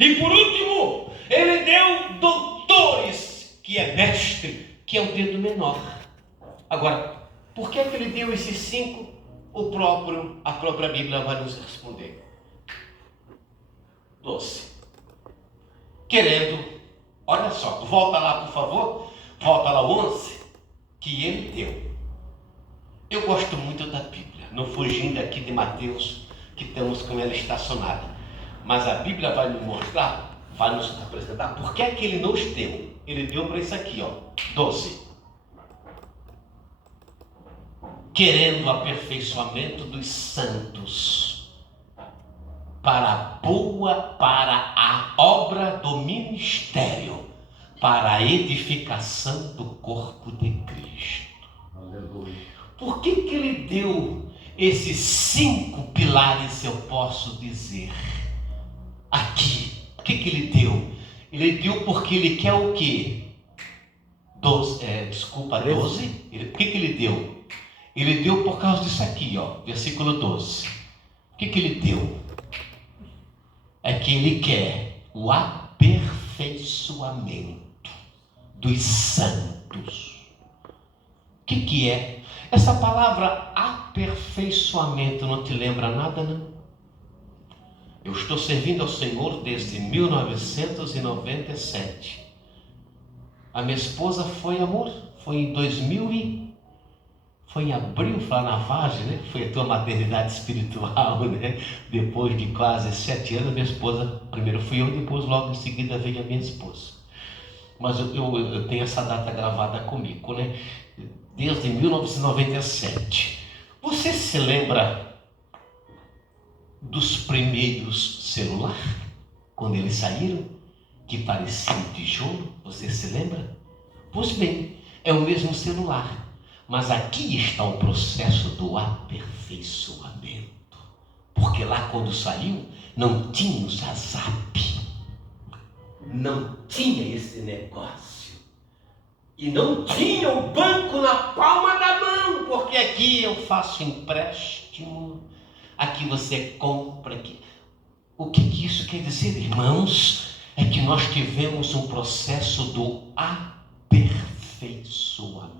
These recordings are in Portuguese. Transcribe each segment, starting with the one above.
E por último, ele deu doutores, que é mestre, que é o dedo menor. Agora, por que ele deu esses 5? A própria Bíblia vai nos responder. 12. Querendo, olha só, volta lá por favor, volta lá 11, que ele deu. Eu gosto muito da Bíblia, não fugindo aqui de Mateus, que estamos com ela estacionada. Mas a Bíblia vai nos mostrar, vai nos apresentar por que é que ele nos deu. Ele deu para isso aqui, 12. Querendo o aperfeiçoamento dos santos, para a obra do ministério, para a edificação do corpo de Cristo. Aleluia. Por que ele deu esses 5 pilares, eu posso dizer, aqui? Por que ele deu? Ele deu porque ele quer o quê? 12. Por que ele deu? Ele deu por causa disso aqui, versículo 12. O que ele deu? É que ele quer o aperfeiçoamento dos santos. O que é? Essa palavra aperfeiçoamento não te lembra nada, não? Eu estou servindo ao Senhor desde 1997. A minha esposa foi em 2000 foi em abril, foi na Vagem, né? Foi a tua maternidade espiritual, né? Depois de quase 7 anos, minha esposa, primeiro fui eu, depois logo em seguida veio a minha esposa. Mas eu tenho essa data gravada comigo, né? Desde 1997. Você se lembra dos primeiros celulares, quando eles saíram, que pareciam tijolo? Você se lembra? Pois bem, é o mesmo celular. Mas aqui está o processo do aperfeiçoamento. Porque lá quando saiu, não tinha o WhatsApp. Não tinha esse negócio. E não tinha o banco na palma da mão. Porque aqui eu faço empréstimo. Aqui você compra. Aqui. O que isso quer dizer, irmãos? É que nós tivemos um processo do aperfeiçoamento.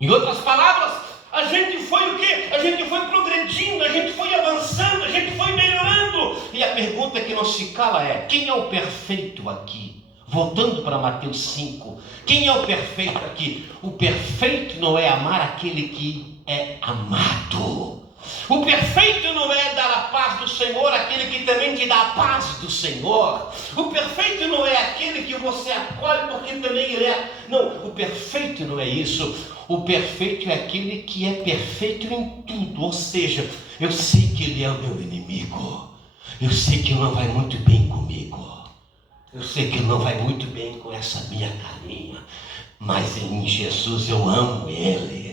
Em outras palavras, a gente foi o quê? A gente foi progredindo, a gente foi avançando, a gente foi melhorando. E a pergunta que não se cala é: quem é o perfeito aqui? Voltando para Mateus 5, quem é o perfeito aqui? O perfeito não é amar aquele que é amado. O perfeito não é dar a paz do Senhor aquele que também te dá a paz do Senhor. O perfeito não é aquele que você acolhe porque também ele é. Não, o perfeito não é isso. O perfeito é aquele que é perfeito em tudo. Ou seja, eu sei que ele é o meu inimigo. Eu sei que não vai muito bem comigo. Eu sei que não vai muito bem com essa minha carinha. Mas em Jesus eu amo ele.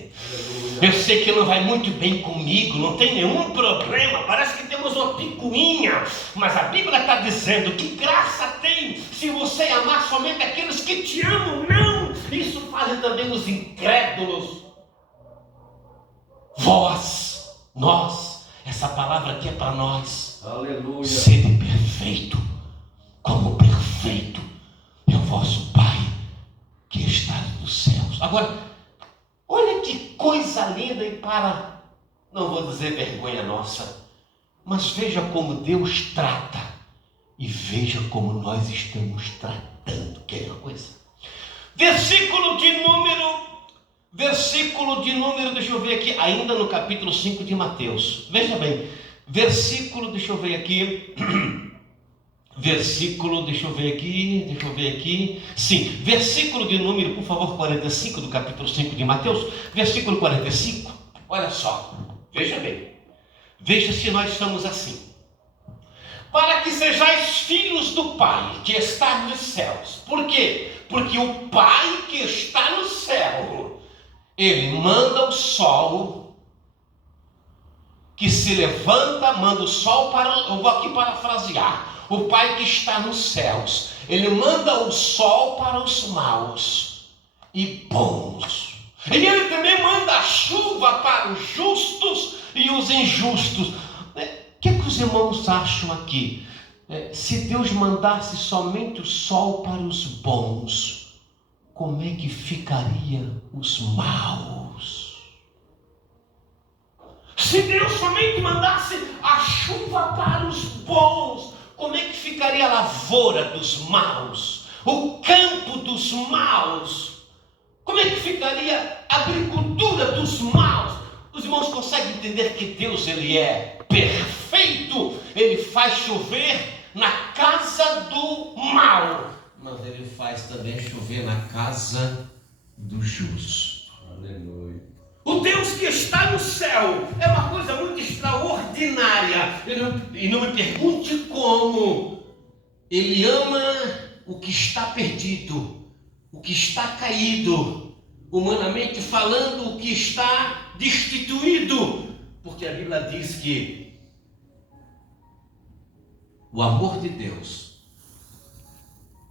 Eu sei que não vai muito bem comigo, não tem nenhum problema, parece que temos uma picuinha, mas a Bíblia está dizendo que graça tem se você amar somente aqueles que te amam. Não, isso fazem também os incrédulos. Nós, essa palavra aqui é para nós. Aleluia. Sede perfeito, como perfeito é o vosso Pai que está nos céus. Agora, olha que coisa linda, e não vou dizer vergonha nossa, mas veja como Deus trata e veja como nós estamos tratando. Quer uma coisa? Versículo de número, deixa eu ver aqui, ainda no capítulo 5 de Mateus. Veja bem, deixa eu ver aqui. Sim, versículo de número, por favor, 45 do capítulo 5 de Mateus, versículo 45, olha só, veja bem, veja se nós somos assim. Para que sejais filhos do Pai que está nos céus. Por quê? Porque o Pai que está no céu, ele manda o sol que se levanta, manda o sol eu vou aqui parafrasear. O Pai que está nos céus, ele manda o sol para os maus e bons. E ele também manda a chuva para os justos e os injustos. O que os irmãos acham aqui? Se Deus mandasse somente o sol para os bons, como é que ficaria os maus? Se Deus somente mandasse a chuva para os bons, como é que ficaria a lavoura dos maus? O campo dos maus? Como é que ficaria a agricultura dos maus? Os irmãos conseguem entender que Deus, Ele é perfeito? Ele faz chover na casa do mal, mas Ele faz também chover na casa do justo. Aleluia. O Deus que está no céu é uma coisa muito extraordinária. E não me pergunte como. Ele ama o que está perdido, o que está caído, humanamente falando, o que está destituído, porque a Bíblia diz que o amor de Deus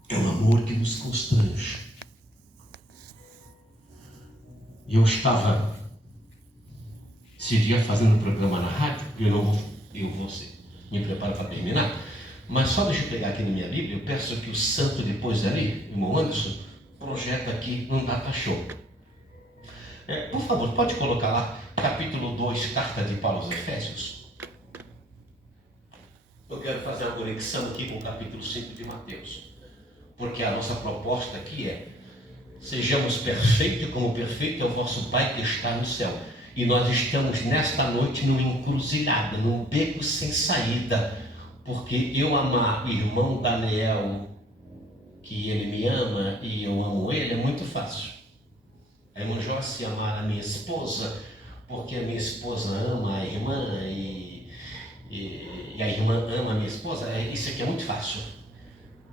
é um amor que nos constrange. E eu estava esse dia fazendo um programa na rádio, eu vou me preparo para terminar, mas só deixa eu pegar aqui na minha Bíblia. Eu peço que o santo depois ali, irmão Anderson, projeta aqui num data show. Por favor, pode colocar lá, capítulo 2, carta de Paulo aos Efésios. Eu quero fazer uma conexão aqui com o capítulo 5 de Mateus, porque a nossa proposta aqui é: sejamos perfeitos como perfeito é o vosso Pai que está no céu. E nós estamos nesta noite numa encruzilhada, num beco sem saída, porque eu amar o irmão Daniel, que ele me ama e eu amo ele, é muito fácil. A irmã Joyce amar a minha esposa, porque a minha esposa ama a irmã e a irmã ama a minha esposa, isso aqui é muito fácil.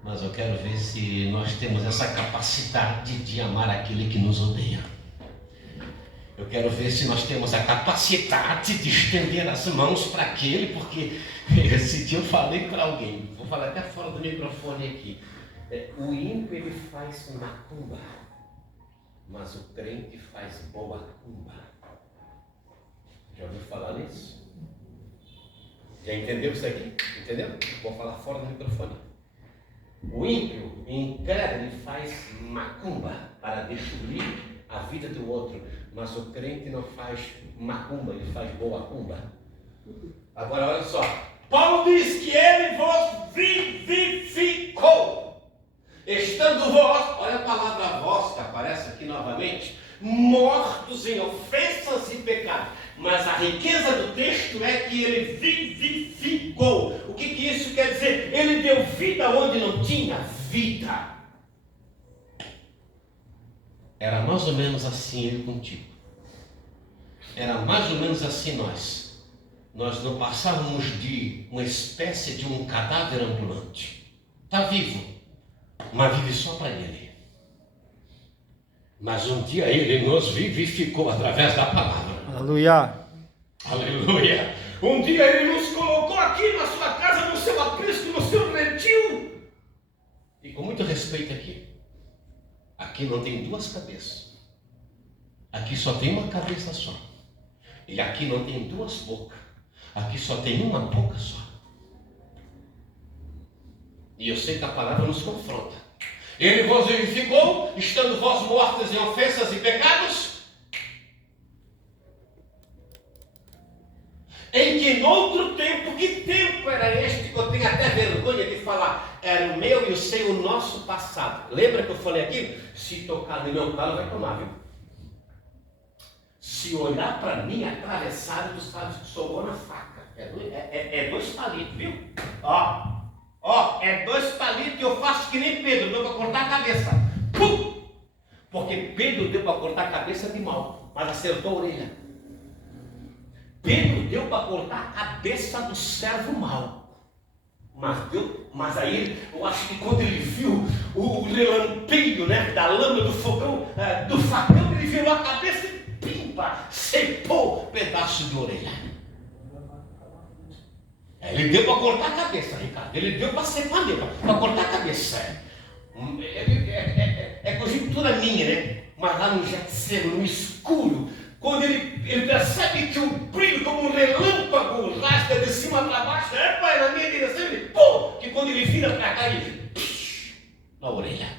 Mas eu quero ver se nós temos essa capacidade de amar aquele que nos odeia. Eu quero ver se nós temos a capacidade de estender as mãos para aquele, porque esse dia eu falei para alguém, vou falar até fora do microfone aqui, o ímpio ele faz macumba, mas o crente faz boa cumba. Já ouviu falar nisso? Já entendeu isso aqui? Entendeu? Vou falar fora do microfone. O ímpio, incrédulo, ele faz macumba para destruir a vida do outro, mas o crente não faz macumba, ele faz boa cumba. Agora olha só, Paulo diz que ele vos vivificou, estando vós, olha a palavra vós que aparece aqui novamente, mortos em ofensas e pecados. Mas a riqueza do texto é que ele vivificou. O que isso quer dizer? Ele deu vida onde não tinha vida. Era mais ou menos assim ele contigo. Era mais ou menos assim nós. Nós não passávamos de uma espécie de um cadáver ambulante. Está vivo, mas vive só para ele. Mas um dia ele nos vivificou através da palavra. Aleluia. Aleluia. Um dia ele nos colocou aqui na sua casa, no seu aprisco, no seu redil. E com muito respeito aqui não tem duas cabeças. Aqui só tem uma cabeça só. E aqui não tem duas bocas. Aqui só tem uma boca só. E eu sei que a palavra nos confronta. Ele vos vivificou, estando vós mortos em ofensas e pecados, em que noutro tempo, que tempo era este que eu tenho até vergonha de falar, era o meu e eu sei o nosso passado. Lembra que eu falei aqui? Se tocar no meu calo vai tomar, viu? Se olhar para mim, atravessado dos calos que sobrou na faca. É 2 palitos, viu? Ó, é 2 palitos que eu faço que nem Pedro, deu para cortar a cabeça. Pum! Porque Pedro deu para cortar a cabeça de mal, mas acertou a orelha. Pedro deu para cortar a cabeça do servo mau. Mas aí, eu acho que quando ele viu o relampeio, né, da lama do fogão, do facão, ele virou a cabeça e pimba, cepou um pedaço de orelha. Ele deu para cortar a cabeça, Ricardo. Ele deu para separar mesmo, para cortar a cabeça. É conjectura minha, né? Mas lá no Getsemane, no escuro, quando ele percebe que o brilho como um relâmpago rasga de cima para baixo, pai, na minha direção, ele, pum, que quando ele vira para cá, ele, na orelha.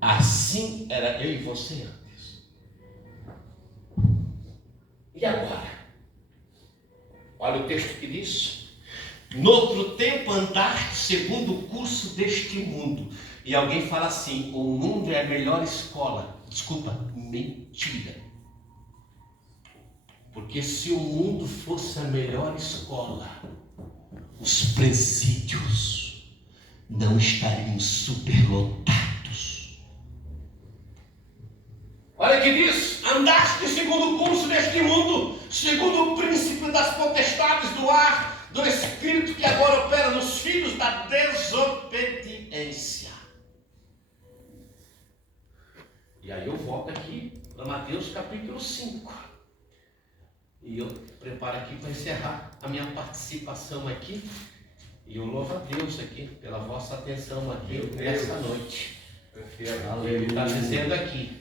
Assim era eu e você antes. E agora? Olha o texto que diz: noutro tempo andaste segundo o curso deste mundo. E alguém fala assim: o mundo é a melhor escola. Desculpa, mentira. Porque se o mundo fosse a melhor escola, os presídios não estariam superlotados. Olha que diz: andaste segundo o curso deste mundo, segundo o princípio das potestades do ar, do espírito que agora opera nos filhos da desobediência. E aí eu volto aqui para Mateus capítulo 5. E eu preparo aqui para encerrar a minha participação aqui. E eu louvo a Deus aqui pela vossa atenção aqui nessa noite. Ele está dizendo aqui: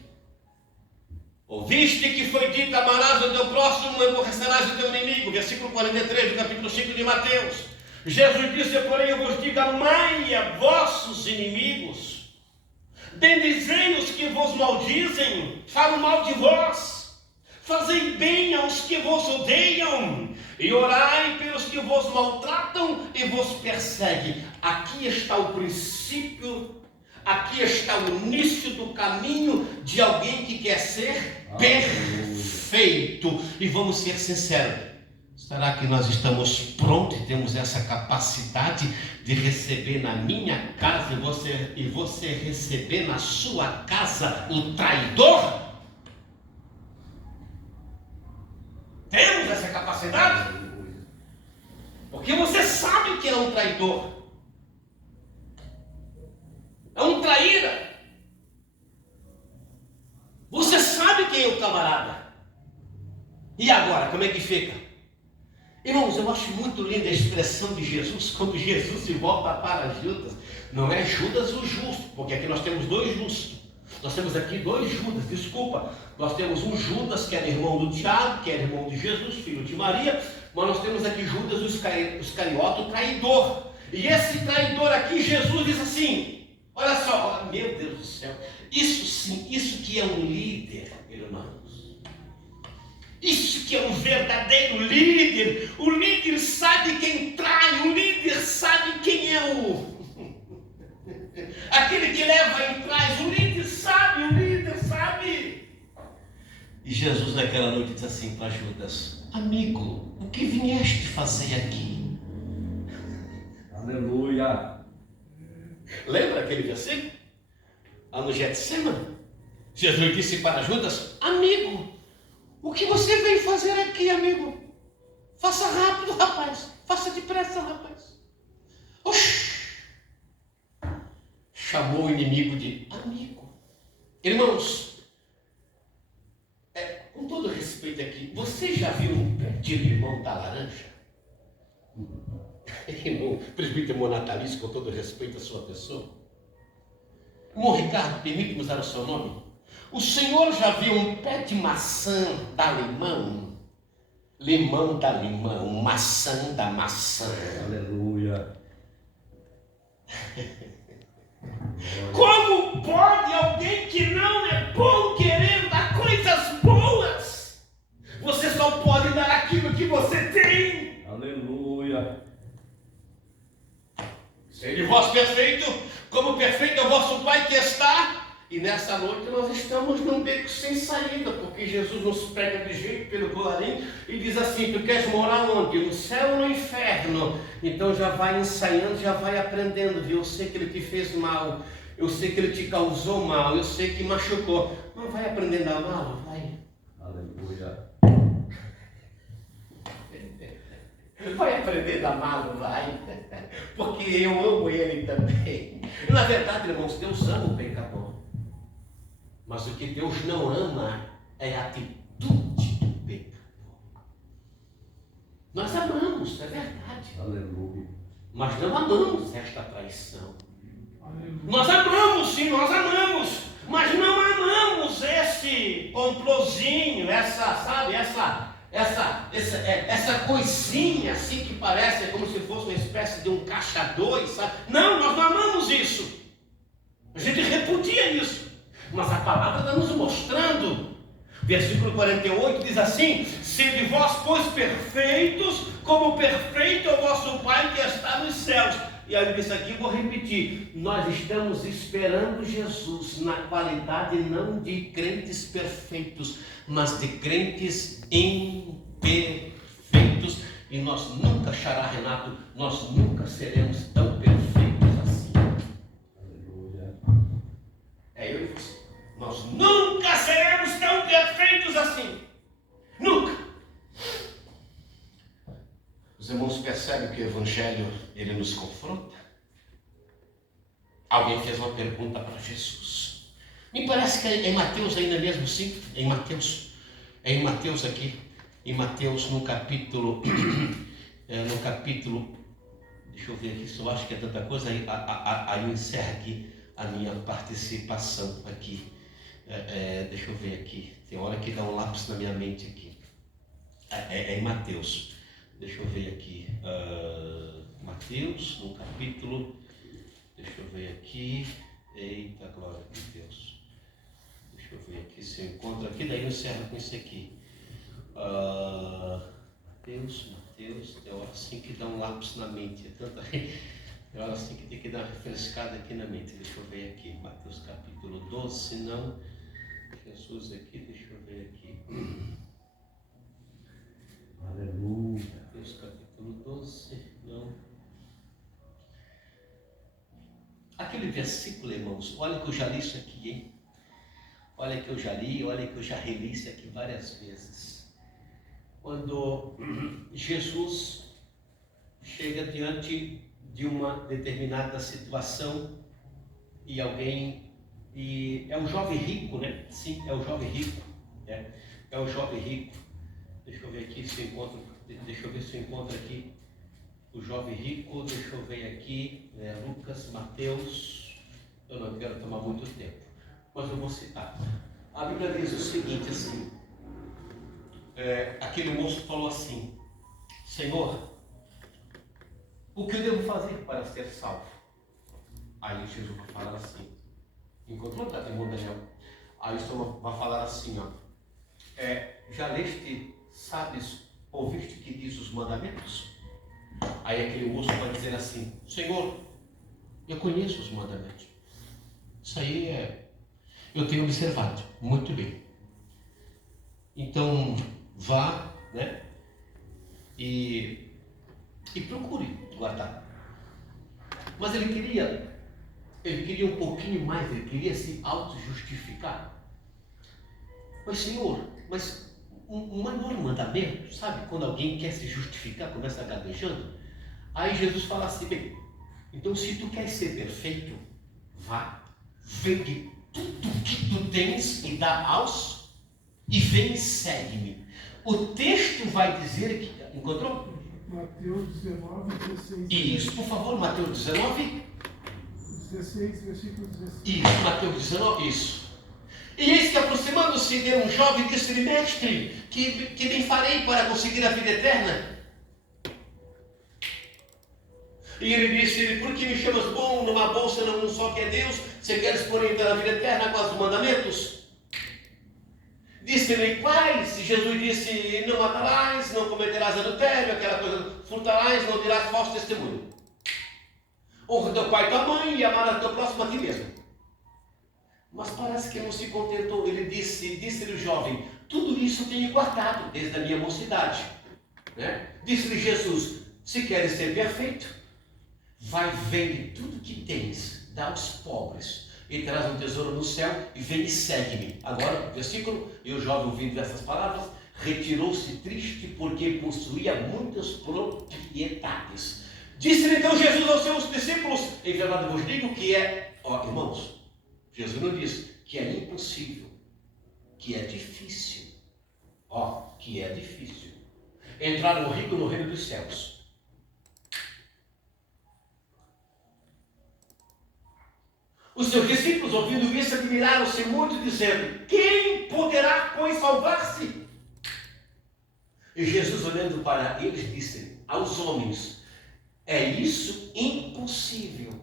ouviste que foi dito, amarás o teu próximo e aborrecerás o teu inimigo. Versículo 43 do capítulo 5 de Mateus. Jesus disse, porém, eu vos digo, amai a vossos inimigos. Bendizei os que vos maldizem, falam mal de vós, fazei bem aos que vos odeiam, e orai pelos que vos maltratam e vos perseguem. Aqui está o princípio, aqui está o início do caminho de alguém que quer ser perfeito. E vamos ser sinceros, será que nós estamos prontos e temos essa capacidade de receber na minha casa e você receber na sua casa o traidor? Temos essa capacidade? Porque você sabe que é um traidor, é um traíra. Você sabe quem é o camarada. E agora, como é que fica? Irmãos, eu acho muito linda a expressão de Jesus, quando Jesus se volta para Judas. Não é Judas o justo, porque aqui nós temos dois justos. Nós temos aqui dois Judas, desculpa. Nós temos um Judas que era irmão do Tiago, que era irmão de Jesus, filho de Maria. Mas nós temos aqui Judas o Iscariote, o traidor. E esse traidor aqui, Jesus diz assim, olha só, meu Deus do céu. Isso sim, isso que é um líder, irmãos. Isso que é um verdadeiro líder. O líder sabe quem trai, o líder sabe quem é aquele que leva em trás. O líder sabe, E Jesus naquela noite diz assim para Judas: amigo, o que vieste fazer aqui? Aleluia. Lembra aquele versículo? Lá no Getsemane, Jesus disse para Judas: amigo, o que você veio fazer aqui, amigo? Faça rápido, rapaz. Faça depressa, rapaz. Oxi! Chamou o inimigo de amigo. Irmãos, com todo respeito aqui, você já viu um pé de limão da laranja? Irmão, presbítero monatalista, com todo respeito à sua pessoa. Irmão Ricardo, permite-me usar o seu nome? O senhor já viu um pé de maçã da limão? Limão da limão, maçã da maçã. Aleluia. Como pode alguém que não é bom querer dar coisas boas? Você só pode dar aquilo que você tem. Aleluia. Sede vós perfeito, como perfeito é o vosso Pai que está. E nessa noite nós estamos num beco sem saída, porque Jesus nos pega de jeito pelo colarinho e diz assim: tu queres morar onde? No céu ou no inferno? Então já vai ensaiando, já vai aprendendo, viu? Eu sei que ele te fez mal, eu sei que ele te causou mal, eu sei que machucou, mas vai aprendendo a amá-lo, vai. Aleluia. Vai aprendendo a amá-lo, vai. Porque eu amo ele também. Na verdade, irmãos, Deus ama o pecador. Mas o que Deus não ama é a atitude do pecador. Nós amamos, é verdade. Aleluia. Mas não amamos esta traição. Aleluia. Nós amamos, sim, nós amamos. Mas não amamos amamos esse complôzinho, essa coisinha assim que parece como se fosse uma espécie de um caixa dois, sabe? Não, nós não amamos isso. A gente repudia isso. Mas a palavra está nos mostrando. Versículo 48 diz assim: sede vós, pois, perfeitos, como perfeito é o vosso Pai que está nos céus. E aí isso aqui eu vou repetir: nós estamos esperando Jesus na qualidade não de crentes perfeitos, mas de crentes imperfeitos. E nós nunca, Xará Renato, nós nunca seremos tão perfeitos assim. Aleluia. É eu e você. Nós nunca seremos tão perfeitos assim. Nunca. Os irmãos percebem que o Evangelho, ele nos confronta? Alguém fez uma pergunta para Jesus. Me parece que é em Mateus ainda mesmo, sim. É em Mateus. É em Mateus aqui. Em Mateus, no capítulo... deixa eu ver aqui, se eu acho que é tanta coisa. Aí eu encerro aqui a minha participação aqui. Deixa eu ver aqui. Tem hora que dá um lápis na minha mente aqui. É em Mateus. Deixa eu ver aqui. Mateus, no capítulo. Deixa eu ver aqui. Eita, glória de Deus. Deixa eu ver aqui se eu encontro aqui. Daí eu encerro com isso aqui. Mateus. Tem hora assim que dá um lápis na mente. Tem hora assim que tem que dar uma refrescada aqui na mente. Deixa eu ver aqui. Mateus capítulo 12. Se não, Jesus aqui. Deixa eu ver aqui. Aleluia. Mateus capítulo 12, não. Aquele versículo, irmãos, olha que eu já li isso aqui, hein? Olha que eu já li, olha que eu já reli isso aqui várias vezes. Quando Jesus chega diante de uma determinada situação e é o jovem rico, né? Sim, é o jovem rico. É o jovem rico. Deixa eu ver aqui se eu encontro aqui o jovem rico. Deixa eu ver aqui, Lucas, Mateus. Eu não quero tomar muito tempo, mas eu vou citar. A Bíblia diz o seguinte assim: aquele moço falou assim: Senhor, o que eu devo fazer para ser salvo? Aí Jesus vai falar assim, encontrou o irmão Daniel? Aí o Senhor vai falar assim, ó: já leste, sabes, ouviste que diz os mandamentos? Aí aquele moço vai dizer assim: Senhor, eu conheço os mandamentos. Isso aí eu tenho observado muito bem. Então vá, né? E procure guardar. Mas ele queria um pouquinho mais, ele queria se auto-justificar. Mas Senhor, um maior mandamento, sabe? Quando alguém quer se justificar, começa gaguejando. Aí Jesus fala assim: bem, então se tu queres ser perfeito, vá, vende tudo que tu tens e dá aos, e vem e segue-me. O texto vai dizer que... Encontrou? Mateus 19, 16. Isso, por favor, Mateus 19. 16, versículo 16. Isso, Mateus 19, isso. E eis que aproximando-se de um jovem disse-lhe: Mestre, que bem farei para conseguir a vida eterna? E ele disse: por que me chamas bom? Numa bolsa não um só que é Deus, se queres porém ter a vida eterna, quais os mandamentos? Disse-lhe: quais? E Jesus disse: não matarás, não cometerás adultério, aquela coisa, furtarás, não dirás falso testemunho. Honra teu pai e tua mãe e amarás teu próximo a ti mesmo. Mas parece que não se contentou. Ele disse-lhe o jovem: tudo isso tenho guardado desde a minha mocidade. Disse-lhe Jesus: se queres ser perfeito, vai, vende tudo que tens, dá aos pobres, e traz um tesouro no céu, e vem e segue-me. Agora, versículo, e o jovem, ouvindo essas palavras, retirou-se triste, porque possuía muitas propriedades. Disse-lhe então Jesus aos seus discípulos: em verdade vos digo que irmãos, Jesus não disse que é impossível, que é difícil, que é difícil entrar um rico no reino dos céus. Os seus discípulos, ouvindo isso, admiraram-se muito, dizendo: que poderá, pois, salvar-se? E Jesus, olhando para eles, disse aos homens: é isso impossível,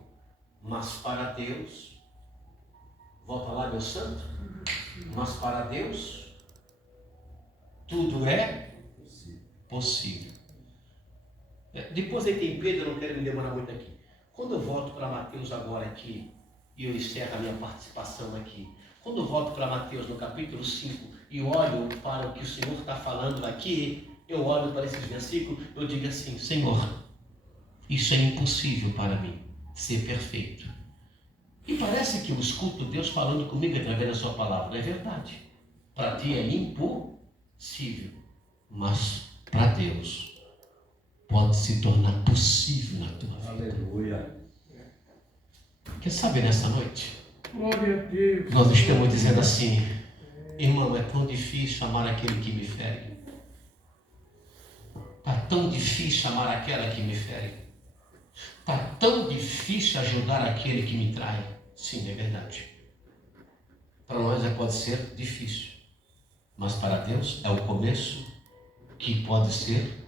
mas para Deus, volta lá, meu santo, mas para Deus tudo é possível. Depois aí tem Pedro, eu não quero me demorar muito aqui. Quando eu volto para Mateus agora aqui, e eu encerro a minha participação aqui, quando eu volto para Mateus no capítulo 5 e olho para o que o Senhor está falando aqui, eu olho para esses versículos, eu digo assim: Senhor, isso é impossível para mim, ser perfeito. E parece que eu escuto Deus falando comigo através da sua palavra. Não é verdade? Para ti é impossível, mas para Deus pode se tornar possível na tua vida. Aleluia. Quer saber, nessa noite, Glória a Deus. nós estamos dizendo assim: irmão, é tão difícil amar aquele que me fere. Está tão difícil amar aquela que me fere. Está tão difícil ajudar aquele que me trai. Sim, é verdade. Para nós pode ser difícil, mas para Deus é o começo que pode ser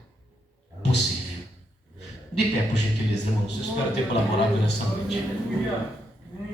possível. De pé, por gentileza, irmãos. Eu espero ter colaborado nessa noite. Aleluia.